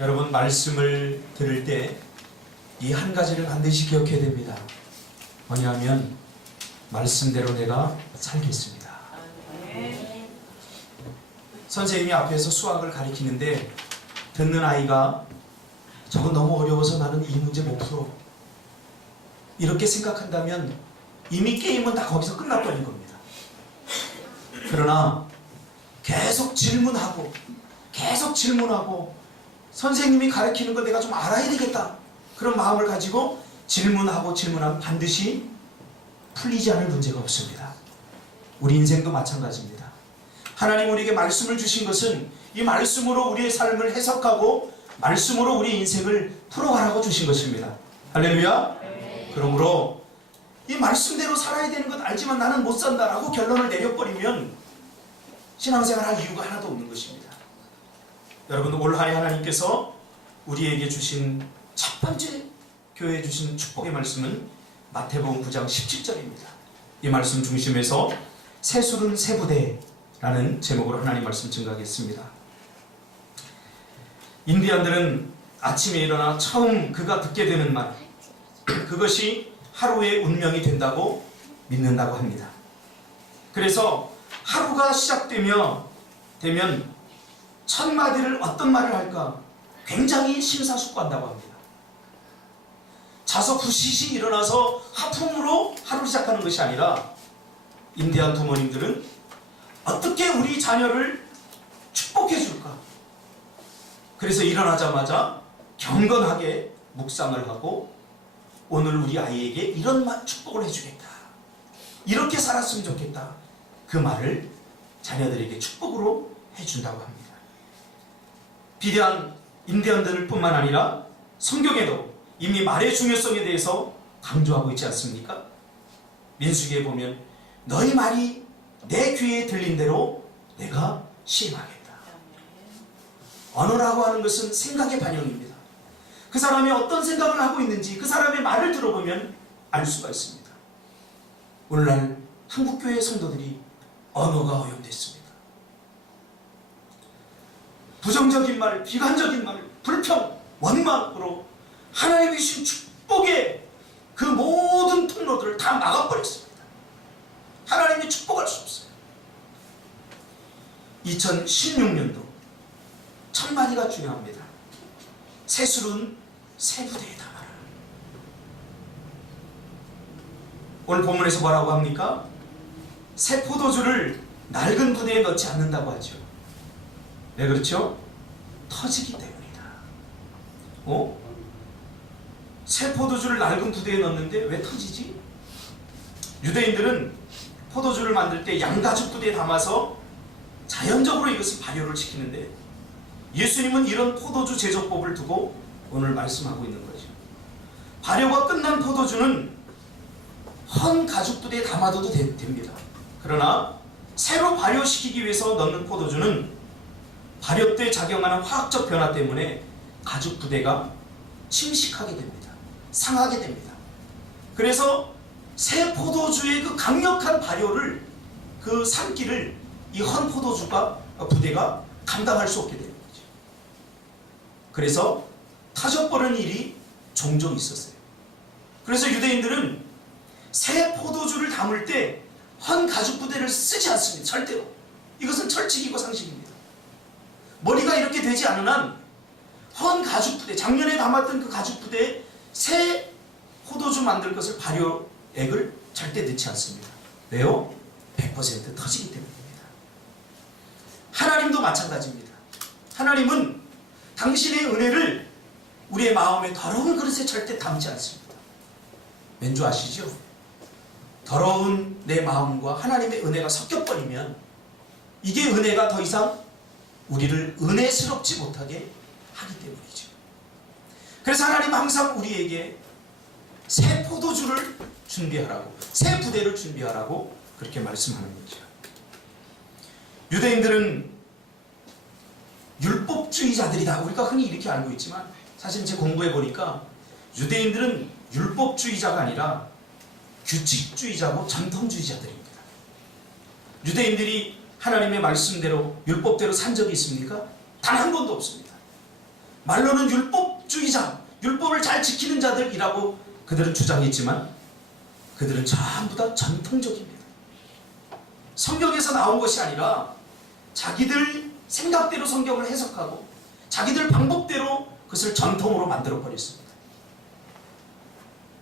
여러분, 말씀을 들을 때 이 한 가지를 반드시 기억해야 됩니다. 뭐냐면 말씀대로 내가 살겠습니다. 선생님이 앞에서 수학을 가리키는데 듣는 아이가 저건 너무 어려워서 나는 이 문제 못 풀어, 이렇게 생각한다면 이미 게임은 다 거기서 끝나버린 겁니다. 그러나 계속 질문하고 선생님이 가르치는 거 내가 좀 알아야 되겠다, 그런 마음을 가지고 질문하면 반드시 풀리지 않을 문제가 없습니다. 우리 인생도 마찬가지입니다. 하나님 우리에게 말씀을 주신 것은 이 말씀으로 우리의 삶을 해석하고 말씀으로 우리의 인생을 풀어가라고 주신 것입니다. 할렐루야. 그러므로 이 말씀대로 살아야 되는 것 알지만 나는 못 산다라고 결론을 내려버리면 신앙생활 할 이유가 하나도 없는 것입니다. 여러분, 올 한해 하나님께서 우리에게 주신 첫 번째 교회에 주신 축복의 말씀은 마태복음 9장 17절입니다. 이 말씀 중심에서 새술은 새부대라는 제목으로 하나님 말씀 증거하겠습니다. 인디안들은 아침에 일어나 처음 그가 듣게 되는 말, 그것이 하루의 운명이 된다고 믿는다고 합니다. 그래서 하루가 시작되면 첫 마디를 어떤 말을 할까 굉장히 심사숙고한다고 합니다. 자서 부시시 일어나서 하품으로 하루를 시작하는 것이 아니라 인디안 부모님들은 어떻게 우리 자녀를 축복해 줄까, 그래서 일어나자마자 경건하게 묵상을 하고 오늘 우리 아이에게 이런 축복을 해주겠다, 이렇게 살았으면 좋겠다, 그 말을 자녀들에게 축복으로 해준다고 합니다. 비대한 인디언들 뿐만 아니라 성경에도 이미 말의 중요성에 대해서 강조하고 있지 않습니까? 민수기에 보면 너희 말이 내 귀에 들린 대로 내가 시행하겠다. 언어라고 하는 것은 생각의 반영입니다. 그 사람이 어떤 생각을 하고 있는지 그 사람의 말을 들어보면 알 수가 있습니다. 오늘날 한국교회 성도들이 언어가 오염됐습니다. 부정적인 말, 비관적인 말, 불평, 원망으로 하나님이 주신 축복의 그 모든 통로들을 다 막아버렸습니다. 하나님이 축복할 수 없어요. 2016년도 첫 마디가 중요합니다. 새술은 새부대에 담아라. 오늘 본문에서 뭐라고 합니까? 새 포도주를 낡은 부대에 넣지 않는다고 하죠. 왜 그렇죠? 터지기 때문이다. 새 포도주를 낡은 부대에 넣는데 왜 터지지? 유대인들은 포도주를 만들 때 양가죽 부대에 담아서 자연적으로 이것을 발효를 시키는데 예수님은 이런 포도주 제조법을 두고 오늘 말씀하고 있는 거죠. 발효가 끝난 포도주는 헌 가죽 부대에 담아둬도 됩니다. 그러나 새로 발효시키기 위해서 넣는 포도주는 발효 때 작용하는 화학적 변화 때문에 가죽 부대가 침식하게 됩니다. 상하게 됩니다. 그래서 새 포도주의 그 강력한 발효를, 그 산기를 이 헌 부대가 감당할 수 없게 되는 거죠. 그래서 타져버리는 일이 종종 있었어요. 그래서 유대인들은 새 포도주를 담을 때 헌 가죽 부대를 쓰지 않습니다. 절대로. 이것은 철칙이고 상식입니다. 머리가 이렇게 되지 않은 한 헌 가죽 부대, 작년에 담았던 그 가죽 부대에 새 포도주 만들 것을 발효액을 절대 넣지 않습니다. 왜요? 100% 터지기 때문입니다. 하나님도 마찬가지입니다. 하나님은 당신의 은혜를 우리의 마음에 더러운 그릇에 절대 담지 않습니다. 왠지 아시죠? 더러운 내 마음과 하나님의 은혜가 섞여버리면 이게 은혜가 더 이상 우리를 은혜스럽지 못하게 하기 때문이죠. 그래서 하나님 항상 우리에게 새 포도주를 준비하라고, 새 부대를 준비하라고 그렇게 말씀하는 거죠. 유대인들은 율법주의자들이다, 우리가 흔히 이렇게 알고 있지만 사실 제 공부해 보니까 유대인들은 율법주의자가 아니라 규칙주의자고 전통주의자들입니다. 유대인들이 하나님의 말씀대로 율법대로 산 적이 있습니까? 단 한 번도 없습니다. 말로는 율법주의자, 율법을 잘 지키는 자들이라고 그들은 주장했지만 그들은 전부 다 전통적입니다. 성경에서 나온 것이 아니라 자기들 생각대로 성경을 해석하고 자기들 방법대로 그것을 전통으로 만들어 버렸습니다.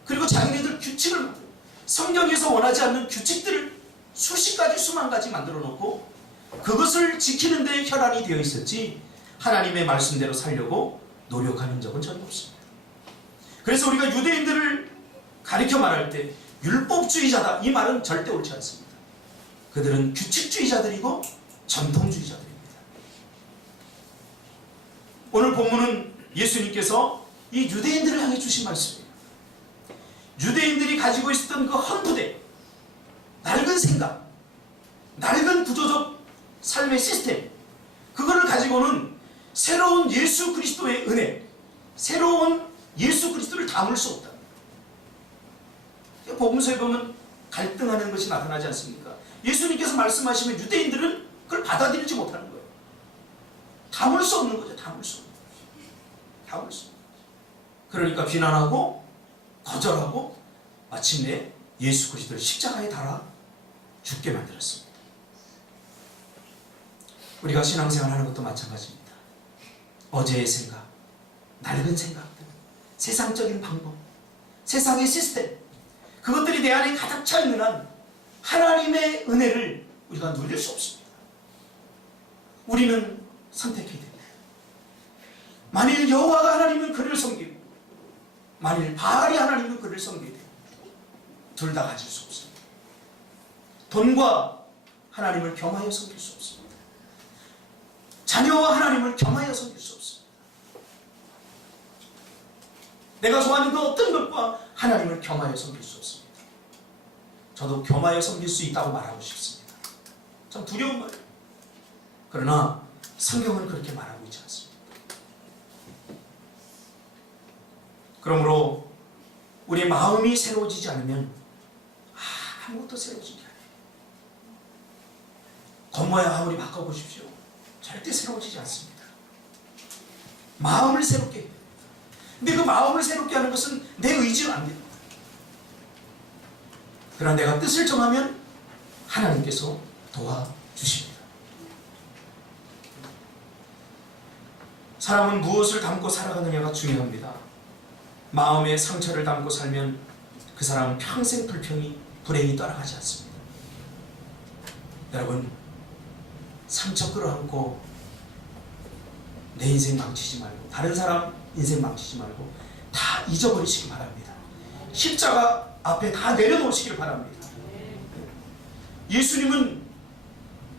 그리고 자기네들 규칙을 만들어, 성경에서 원하지 않는 규칙들을 수십 가지 수만 가지 만들어 놓고 그것을 지키는 데 혈안이 되어 있었지 하나님의 말씀대로 살려고 노력하는 적은 전혀 없습니다. 그래서 우리가 유대인들을 가리켜 말할 때 율법주의자다 이 말은 절대 옳지 않습니다. 그들은 규칙주의자들이고 전통주의자들입니다. 오늘 본문은 예수님께서 이 유대인들을 향해 주신 말씀이에요. 유대인들이 가지고 있었던 그 헌부대, 낡은 생각, 낡은 구조적 삶의 시스템, 그거를 가지고는 새로운 예수 그리스도의 은혜, 새로운 예수 그리스도를 담을 수 없다. 복음서에 보면 갈등하는 것이 나타나지 않습니까? 예수님께서 말씀하시면 유대인들은 그걸 받아들이지 못하는 거예요. 담을 수 없는 거죠. 담을 수 없는 거죠. 담을 수 없는 거죠. 그러니까 비난하고 거절하고 마침내 예수 그리스도를 십자가에 달아 죽게 만들었습니다. 우리가 신앙생활 하는 것도 마찬가지입니다. 어제의 생각, 낡은 생각들, 세상적인 방법, 세상의 시스템, 그것들이 내 안에 가득 차 있는 한 하나님의 은혜를 우리가 누릴 수 없습니다. 우리는 선택해야 됩니다. 만일 여호와가 하나님은 그를 섬기고 만일 바알이 하나님은 그를 섬기게 됩니다. 둘 다 가질 수 없습니다. 돈과 하나님을 겸하여 섬길 수 없습니다. 자녀와 하나님을 겸하여 섬길 수 없습니다. 내가 좋아하는 그 어떤 것과 하나님을 겸하여 섬길 수 없습니다. 저도 겸하여 섬길 수 있다고 말하고 싶습니다. 참 두려운 말이에요. 그러나 성경은 그렇게 말하고 있지 않습니다. 그러므로 우리의 마음이 새로워지지 않으면 아무것도 새로워지지 않아요. 겉모양 아무리 바꿔보십시오. 절대 새로워지지 않습니다. 마음을 새롭게 해요. 근데 그 마음을 새롭게 하는 것은 내 의지로 안 됩니다. 그러나 내가 뜻을 정하면 하나님께서 도와주십니다. 사람은 무엇을 담고 살아가느냐가 중요합니다. 마음에 상처를 담고 살면 그 사람은 평생 불행이 떠나가지 않습니다. 여러분, 상처 끌어안고 내 인생 망치지 말고 다른 사람 인생 망치지 말고 다 잊어버리시기 바랍니다. 십자가 앞에 다 내려놓으시길 바랍니다. 예수님은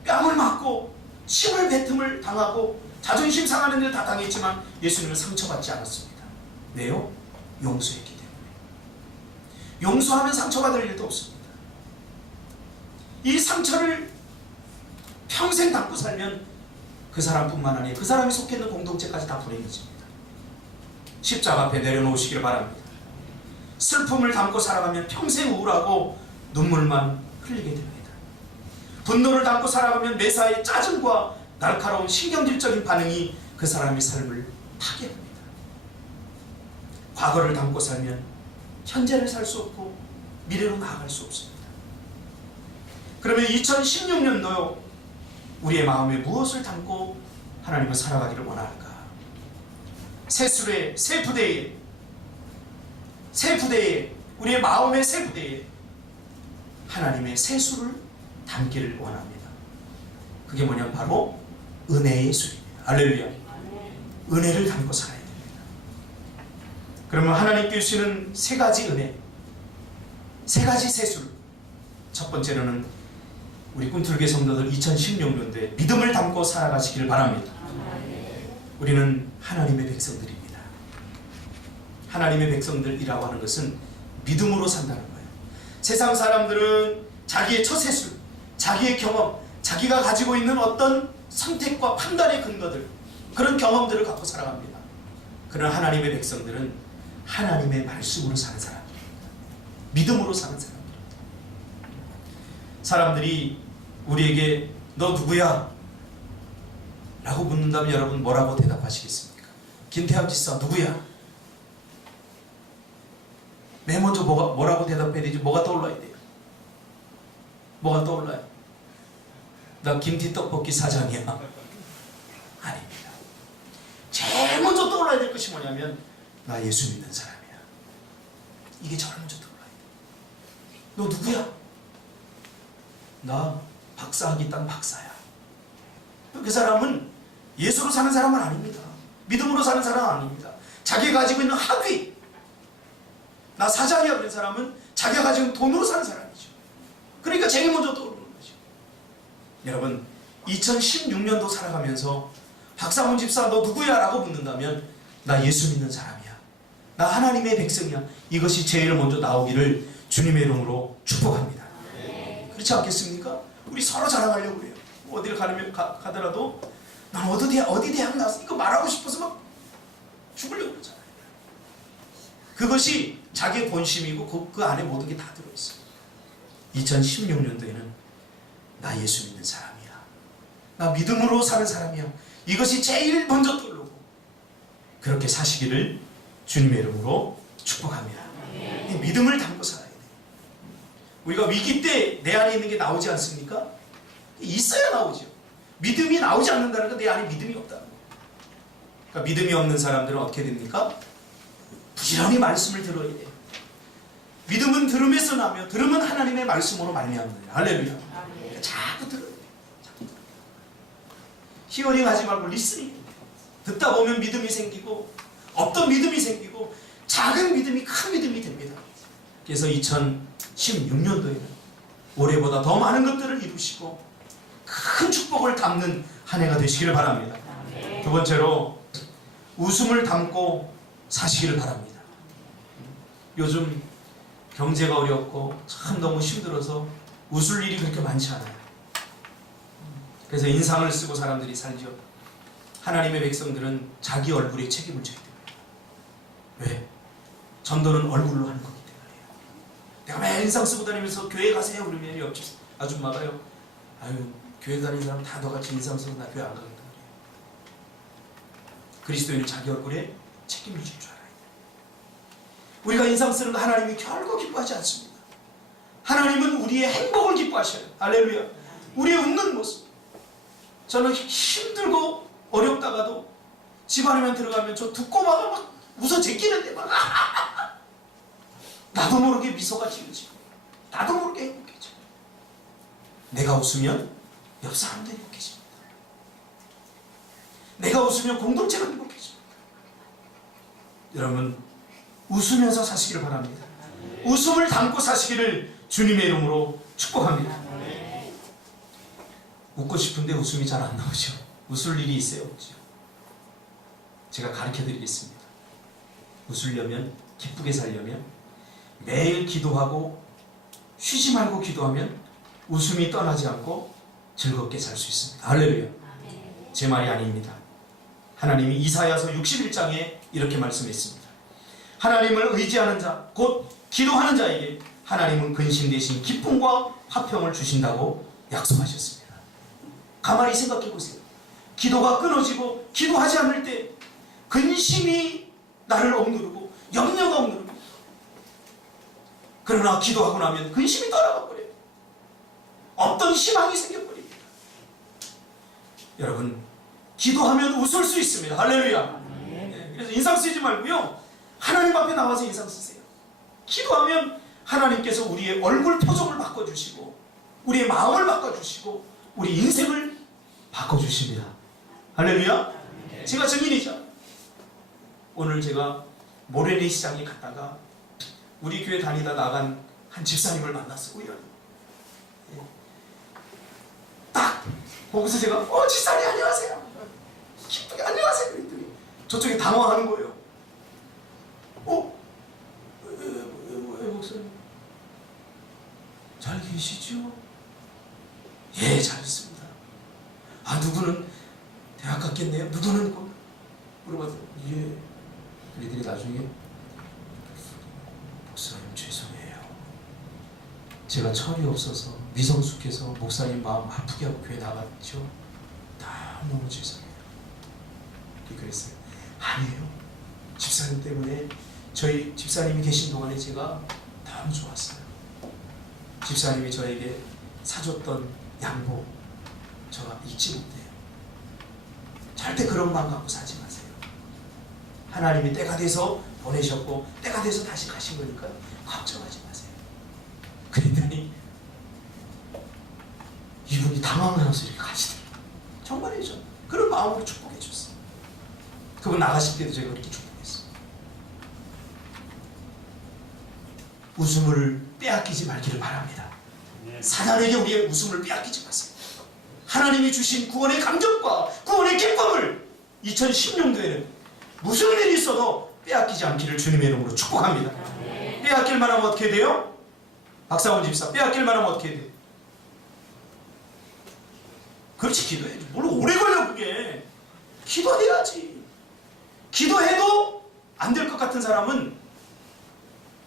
뺨을 맞고 침을 뱉음을 당하고 자존심 상하는 일 다 당했지만 예수님은 상처받지 않았습니다. 왜요? 용서했기 때문에. 용서하면 상처받을 일도 없습니다. 이 상처를 평생 담고 살면 그 사람뿐만 아니라 그 사람이 속해 있는 공동체까지 다 불행해집니다. 십자가 앞에 내려놓으시길 바랍니다. 슬픔을 담고 살아가면 평생 우울하고 눈물만 흘리게 됩니다. 분노를 담고 살아가면 매사에 짜증과 날카로운 신경질적인 반응이 그 사람의 삶을 파괴합니다. 과거를 담고 살면 현재를 살 수 없고 미래로 나아갈 수 없습니다. 그러면 2016년도요 우리의 마음에 무엇을 담고 하나님을 살아가기를 원할까? 새 수레, 새 부대에 우리의 마음의 새 부대에 하나님의 새 수를 담기를 원합니다. 그게 뭐냐면 바로 은혜의 수입니다. 할렐루야. 은혜를 담고 살아야 됩니다. 그러면 하나님께 주시는 세 가지 은혜, 세 가지 새 술. 첫 번째로는 우리 꿈틀교 성도들 2016년도에 믿음을 담고 살아가시기를 바랍니다. 우리는 하나님의 백성들입니다. 하나님의 백성들이라고 하는 것은 믿음으로 산다는 거예요. 세상 사람들은 자기의 처세술, 자기의 경험, 자기가 가지고 있는 어떤 선택과 판단의 근거들, 그런 경험들을 갖고 살아갑니다. 그러나 하나님의 백성들은 하나님의 말씀으로 사는 사람들입니다. 믿음으로 사는 사람들입니다. 사람들이 우리에게 너 누구야? 라고 묻는다면 여러분 뭐라고 대답하시겠습니까? 김태환 지사 누구야? 맨 먼저 뭐라고 대답해야 되지? 뭐가 떠올라야 돼요? 뭐가 떠올라요? 나 김치떡볶이 사장이야. 아닙니다. 제일 먼저 떠올라야 될 것이 뭐냐면 나 예수 믿는 사람이야. 이게 제일 먼저 떠올라야 돼. 너 누구야? 나 박사학위 딴 박사야. 그 사람은 예수로 사는 사람은 아닙니다. 믿음으로 사는 사람은 아닙니다. 자기가 가지고 있는 학위, 나 사장이야 그런 사람은 자기가 가지고 있는 돈으로 사는 사람이죠. 그러니까 제일 먼저 떠오르는 거죠. 여러분 2016년도 살아가면서 박상훈 집사 너 누구야? 라고 묻는다면 나 예수 믿는 사람이야. 나 하나님의 백성이야. 이것이 제일 먼저 나오기를 주님의 이름으로 축복합니다. 그렇지 않겠습니까? 우리 서로 자랑하려고 해요. 어디를 가더라도 난 어디 대학 나왔어. 이거 말하고 싶어서 막 죽으려고 그러잖아요. 그것이 자기의 본심이고 그 안에 모든 게 다 들어있어요. 2016년도에는 나 예수 믿는 사람이야. 나 믿음으로 사는 사람이야. 이것이 제일 먼저 떠오르고 그렇게 사시기를 주님의 이름으로 축복합니다. 믿음을 담고 살아야 돼요. 우리가 위기 때 내 안에 있는 게 나오지 않습니까? 있어야 나오죠. 믿음이 나오지 않는다는 건 내 안에 믿음이 없다는 거예요. 그러니까 믿음이 없는 사람들은 어떻게 됩니까? 부지런히 말씀을 들어야 돼요. 믿음은 들음에서 나며 들음은 하나님의 말씀으로 말미암는다. 할렐루야. 그러니까 자꾸 들어야 돼요. 자꾸 들어야 돼요. 히어링 하지 말고 리스닝. 듣다 보면 믿음이 생기고 없던 믿음이 생기고 작은 믿음이 큰 믿음이 됩니다. 그래서 2016년도에는 올해보다 더 많은 것들을 이루시고 큰 축복을 담는 한 해가 되시기를 바랍니다. 두 번째로 웃음을 담고 사시기를 바랍니다. 요즘 경제가 어렵고 참 너무 힘들어서 웃을 일이 그렇게 많지 않아요. 그래서 인상을 쓰고 사람들이 살죠. 하나님의 백성들은 자기 얼굴에 책임을 져야 됩니다. 왜? 전도는 얼굴로 하는 거기 때문에요. 내가 매일 인상 쓰고 다니면서 교회 가세요 그러면 옆집 아줌마가요, 아유 교회 다니는 사람 다 너같이 인상 쓰고 나 교회 안 가겠다 그래요. 그리스도인은 자기 얼굴에 책임을 질 줄 알아야 돼요. 우리가 인상 쓰는 거 하나님이 결코 기뻐하지 않습니다. 하나님은 우리의 행복을 기뻐하셔요. 할렐루야. 우리의 웃는 모습. 저는 힘들고 어렵다가도 집안에만 들어가면 저 두꼬마가 막 웃어 제끼는데 막 나도 모르게 미소가 지어지고 나도 모르게 행복해져. 내가 웃으면 옆 사람도 행복해집니다. 내가 웃으면 공동체가 행복해집니다. 여러분 웃으면서 사시기를 바랍니다. 웃음을 담고 사시기를 주님의 이름으로 축복합니다. 웃고 싶은데 웃음이 잘 안 나오죠. 웃을 일이 있어요, 없죠? 제가 가르쳐 드리겠습니다. 웃으려면, 기쁘게 살려면 매일 기도하고 쉬지 말고 기도하면 웃음이 떠나지 않고 즐겁게 살 수 있습니다. 할렐루야. 제 말이 아닙니다. 하나님이 이사야서 61장에 이렇게 말씀했습니다. 하나님을 의지하는 자, 곧 기도하는 자에게 하나님은 근심 대신 기쁨과 화평을 주신다고 약속하셨습니다. 가만히 생각해 보세요. 기도가 끊어지고 기도하지 않을 때 근심이 나를 억누르고 염려가 억누릅니다. 그러나 기도하고 나면 근심이 떠나가 버려요. 어떤 희망이 생겨버립니다. 여러분 기도하면 웃을 수 있습니다. 할렐루야. 네, 그래서 인상 쓰지 말고요, 하나님 앞에 나와서 인상 쓰세요. 기도하면 하나님께서 우리의 얼굴 표정을 바꿔주시고 우리의 마음을 바꿔주시고 우리 인생을 바꿔주십니다. 할렐루야. 제가 증인이죠. 오늘 제가 모래내 시장에 갔다가 우리 교회 다니다 나간 한 집사님을 만났어요. 딱 거기서 제가 집사님 안녕하세요. 기쁘게 안녕하세요 그랬더니 저쪽에 당황하는 거예요. 왜 목사님 잘 계시죠? 예, 잘 있습니다. 아, 누구는 대학 갔겠네요? 누구는 물어봤더니 예. 그들이 나중에 목사님 죄송해요. 제가 철이 없어서 미성숙해서 목사님 마음 아프게 하고 교회 나갔죠. 너무 죄송해요. 그랬어요. 아니에요. 집사님 때문에, 저희 집사님이 계신 동안에 제가 너무 좋았어요. 집사님이 저에게 사줬던 양복 제가 잊지 못해요. 절대 그런 마음 갖고 살지 마세요. 하나님이 때가 돼서 보내셨고 때가 돼서 다시 가신 거니까 걱정하지 마세요. 그랬더니 이분이 당황하면서 이렇게 가시더라고요. 정말이죠. 그런 마음으로 축복해 줬어요. 그분 나가실 때도 제가 그렇게 축복했어요. 웃음을 빼앗기지 말기를 바랍니다. 사단에게 우리의 웃음을 빼앗기지 마세요. 하나님이 주신 구원의 감격과 구원의 기쁨을 2010년도에는 무슨 일이 있어도 빼앗기지 않기를 주님의 이름으로 축복합니다. 빼앗길 만하면 어떻게 돼요? 박상훈 집사, 빼앗길 만하면 어떻게 돼요? 그렇지, 기도해야지. 뭘 오래 걸려 그게. 기도해야지. 기도해도 안 될 것 같은 사람은,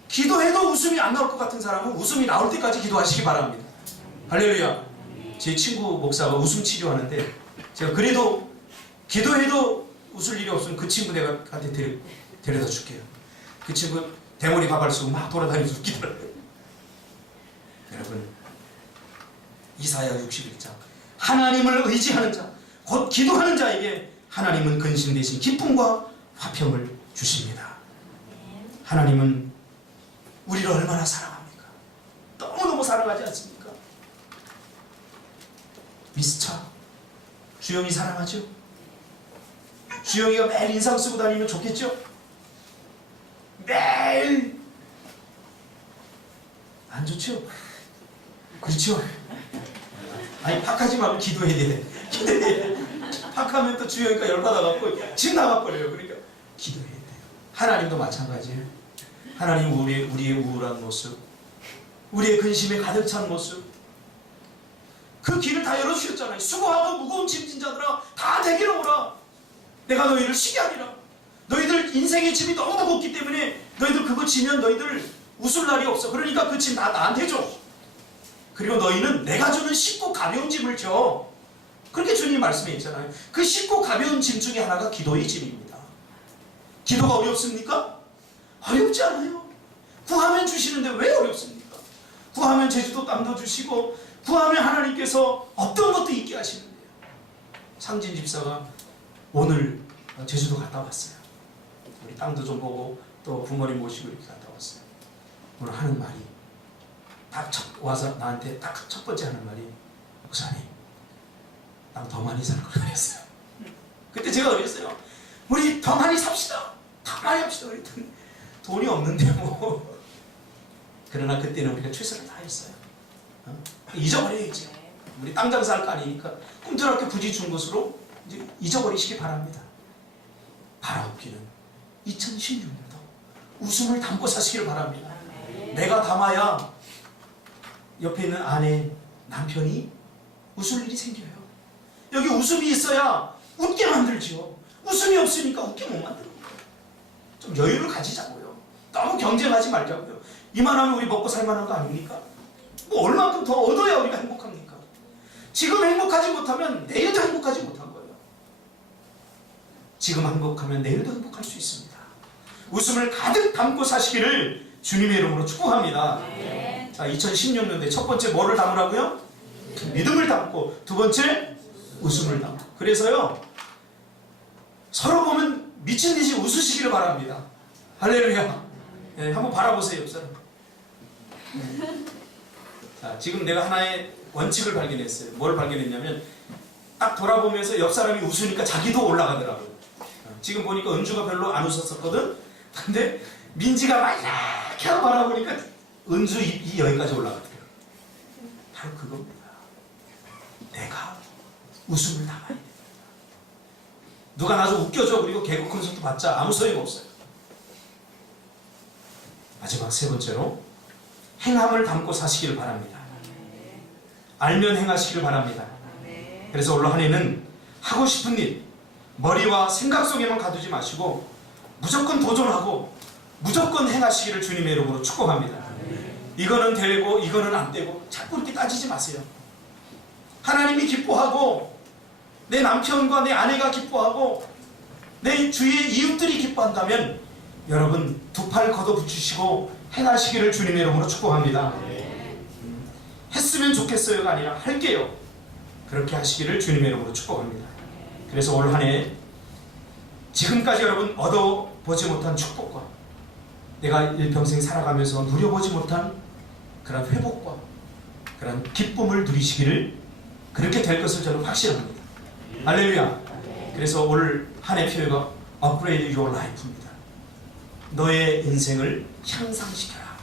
기도해도 웃음이 안 나올 것 같은 사람은 웃음이 나올 때까지 기도하시기 바랍니다. 할렐루야. 제 친구 목사가 웃음 치료하는데 제가 그래도 기도해도 웃을 일이 없으면 그 친구 내가 한테 데려다 줄게요. 그 친구 대머리 가발 쓰고 막 돌아다니면서 웃기더라고요. 여러분, 이사야 61장, 하나님을 의지하는 자, 곧 기도하는 자에게 하나님은 근심 대신 기쁨과 화평을 주십니다. 하나님은 우리를 얼마나 사랑합니까? 너무너무 사랑하지 않습니까? 미스차, 주영이 사랑하죠? 주영이가 매일 인상 쓰고 다니면 좋겠죠? 매일 안 좋죠? 그렇죠? 아니, 팍하지 말고 기도해야 돼. 기도해야 돼. 팍하면 또 주영이가 열받아갖고 집 나가버려요. 그러니까 기도해야 돼요. 하나님도 마찬가지예요. 하나님, 우리의 우울한 모습, 우리의 근심에 가득 찬 모습, 그 길을 다 열어주셨잖아요. 수고하고 무거운 짐진 자들아 다 내게로 오라. 내가 너희를 쉬게 하리라. 너희들 인생의 짐이 너무 무겁기 때문에 너희들 그거 지면 너희들 웃을 날이 없어. 그러니까 그 짐 다 나한테 줘. 그리고 너희는 내가 주는 쉽고 가벼운 짐을 져. 그렇게 주님 말씀해 있잖아요. 그 쉽고 가벼운 짐 중에 하나가 기도의 짐입니다. 기도가 어렵습니까? 어렵지 않아요. 구하면 주시는데 왜 어렵습니까? 구하면 제주도 땅도 주시고, 구하면 하나님께서 어떤 것도 있게 하시는데요. 상진 집사가 오늘 제주도 갔다 왔어요. 우리 땅도 좀 보고 또 부모님 모시고 이렇게 갔다 왔어요. 오늘 하는 말이 딱 와서 나한테 딱 첫 번째 하는 말이, 목사님, 난 더 많이 살 걸 그랬어요. 그때 제가 그랬어요. 우리 더 많이 삽시다. 더 많이 합시다. 그랬더니 돈이 없는데 뭐. 그러나 그때는 우리가 최선을 다했어요. 잊어버려야지. 우리 땅 장사할 거 아니니까 꿈틀하게 부지 준 것으로 이제 잊어버리시기 바랍니다. 바라옵기는 2016년도 웃음을 담고 사시기를 바랍니다. 내가 담아야 옆에 있는 아내, 남편이 웃을 일이 생겨요. 여기 웃음이 있어야 웃게 만들죠. 웃음이 없으니까 웃게 못 만드는 거예요. 좀 여유를 가지자고요. 너무 경쟁하지 말자고요. 이만하면 우리 먹고 살만한 거 아닙니까? 뭐 얼마큼 더 얻어야 우리가 행복합니까? 지금 행복하지 못하면 내일도 행복하지 못한 거예요. 지금 행복하면 내일도 행복할 수 있습니다. 웃음을 가득 담고 사시기를 주님의 이름으로 축복합니다. 네. 자, 2016년도에 첫 번째 뭐를 담으라고요? 믿음을 담고, 두 번째 웃음을 담고. 그래서요, 서로 보면 미친 듯이 웃으시기를 바랍니다. 할렐루야. 네, 한번 바라보세요, 옆 사람. 네. 자, 지금 내가 하나의 원칙을 발견했어요. 뭘 발견했냐면, 딱 돌아보면서 옆 사람이 웃으니까 자기도 올라가더라고요. 지금 보니까 은주가 별로 안 웃었었거든? 근데 민지가 막 이렇게 하고 바라보니까 은주 입이 여기까지 올라가더라고요. 바로 그겁니다. 내가 웃음을 담아야 됩니다. 누가 나서 웃겨줘. 그리고 개그 콘서트 받자. 아무 소용 없어요. 마지막 세 번째로, 행함을 담고 사시기를 바랍니다. 알면 행하시기를 바랍니다. 그래서 올 한 해는 하고 싶은 일, 머리와 생각 속에만 가두지 마시고 무조건 도전하고 무조건 행하시기를 주님의 이름으로 축복합니다. 이거는 되고 이거는 안 되고 자꾸 이렇게 따지지 마세요. 하나님이 기뻐하고 내 남편과 내 아내가 기뻐하고 내 주위의 이웃들이 기뻐한다면 여러분 두 팔 걷어붙이시고 행하시기를 주님의 이름으로 축복합니다. 했으면 좋겠어요가 아니라 할게요. 그렇게 하시기를 주님의 이름으로 축복합니다. 그래서 올 한 해 지금까지 여러분 얻어보지 못한 축복과 내가 일평생 살아가면서 누려보지 못한 그런 회복과 그런 기쁨을 누리시기를 그렇게 될 것을 저는 확신합니다. 할렐루야. 그래서 올 한 해 표어가 Upgrade Your Life입니다. 너의 인생을 향상시켜라.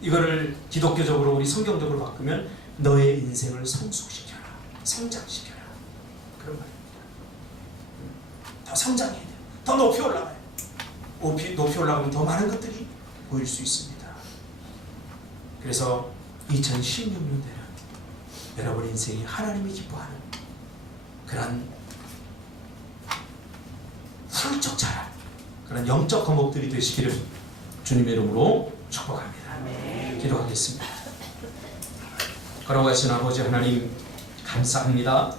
이거를 기독교적으로 우리 성경적으로 바꾸면 너의 인생을 성숙시켜라, 성장시켜라, 그런 말입니다. 더 성장해야 돼요. 더 높이 올라가요. 높이 올라가면 더 많은 것들이 보일 수 있습니다. 그래서 2016년에는 여러분 인생이 하나님이 기뻐하는 그런 성적 자랄, 그런 영적 거목들이 되시기를 주님의 이름으로 축복합니다. 기도하겠습니다. 걸어가신 아버지 하나님 감사합니다.